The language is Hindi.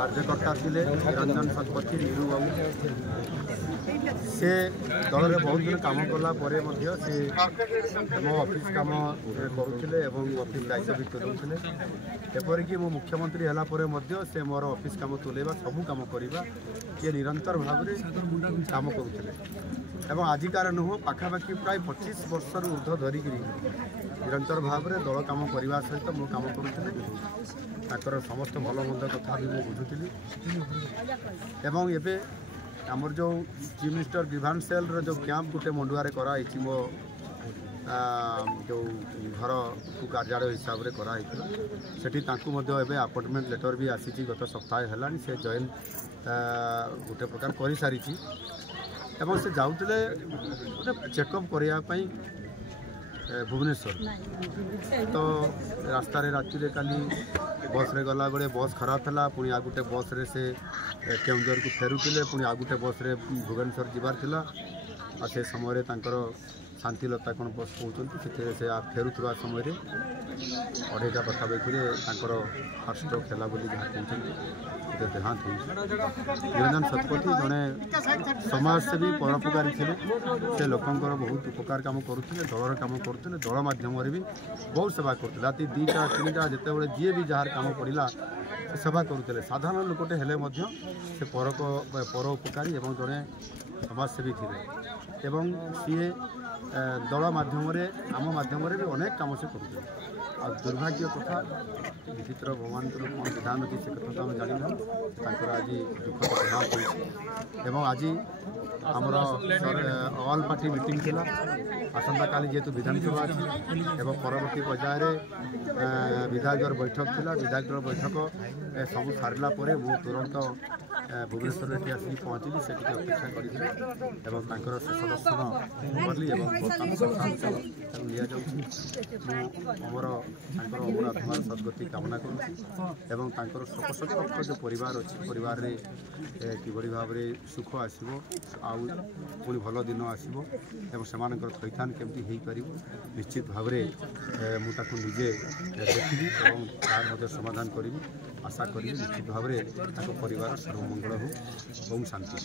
कार्यकर्ता थे निरंजन शतपथी नीरू बाबू से दल में बहुत दिन कम कला से मो ऑफिस कम करुले ऑफिस दायित्व भी तुलाऊे एपरिक मो मुख्यमंत्री है से मोर ऑफिस कम तुलेबा सबू कम करवा ये निरंतर भाव में कम करुले एवं आजिकार नुह पाखापाखि प्राय 25 वर्ष ऊर्ध्व धरिक निरंतर भाव में दल कम करने सहित मो कम करुले समस्त भल मंद कथा भी मुझे बुझुली एवं एबे आमर जो चीफ मिनिस्टर विभान सेल जो कैंप गोटे मंडुआरे कराई मो जो घर को कार्यालय हिसाब से कराई से अपॉइंटमेंट लेटर भी आसी गत सप्ताह है से जॉइन गोटे प्रकार कर सारी एवं से जाऊे गोटे चेकअप करने भुवनेश्वर तो रास्तार राति काली बस रे गला बेले बस खराब था पुणी आ गोटे बस रे से केउंझर को फेरुले पुणी आ गोटे बस रे भुवनेश्वर जीवार थिला आ से समय शांतिलता कौन बस कहते से फेरुवा समय अढ़ईटा पाखापाखि हार्ट स्ट्रोक है बोली जहाँ कहते देहांत निरंजन शतपथी जड़े समाजसेवी परोपकारी थे से लोकंर बहुत उपकार कम करुले दलर कम करुले दल मध्यम भी बहुत सेवा करते राति 2टा 3टा जिते जी भी जार कम पड़ा सेवा करुले साधारण लोकटे हेले से परोपकारी एवं जड़े समाजसेवी थे एवं सी दल मध्यम आम मध्यम भी अनेक कम से करुले आ दुर्भाग्य कथा विचित्र भगवान कौन विधान अच्छी से कथा तो आम जाना आज दुखद देहांत हो आज आमर ऑल पार्टी मीटिंग थिला आसंता काली जेहेतु विधानसभा अच्छी एवं परवर्ती पर्यायर विधायक बैठक थिला विधायक बैठक सब सारा पर मु तुरंत भुवनेश्वर आसिक पहुँचली से अपेक्षा कर शेष दर्शन कली लिमर अमर सद्गति कामना कर शोक संतप्त जो परिवार अच्छी परिवार किभली भाव में सुख आसो पुणी भल दिन आसो से थैथान केमती हो पार निश्चित भाव में मुझे निजे देखी और तार समाधान करी आशा करी निश्चित भाव में परिवार सर्वमंगल हो शांति।